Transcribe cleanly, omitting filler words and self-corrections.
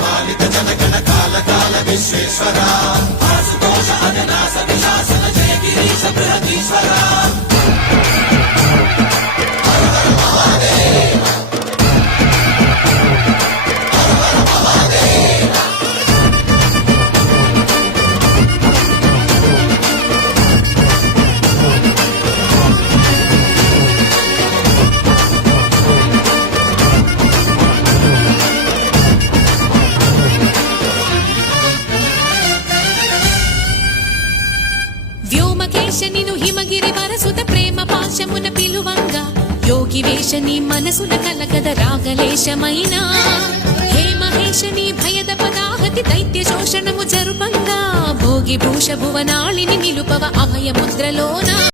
పాలిత జనగణ కాల కాల విశ్వేశ్వర ఆశుతోష అజనాశ విశాసన జయ గిరీశ బృహదీశ్వర వ్యోమకేశనిను హిమగిరి వరసుత ప్రేమ పాశమున పిలువంగా యోగి వేషని మనసున కలకద రాగలేశమైన హే మహేశని భయద పదాహతి దైత్య శోషణము జరుపంగా భోగి భూష భువనాళిని నిలుపవ అభయ ముద్రలోన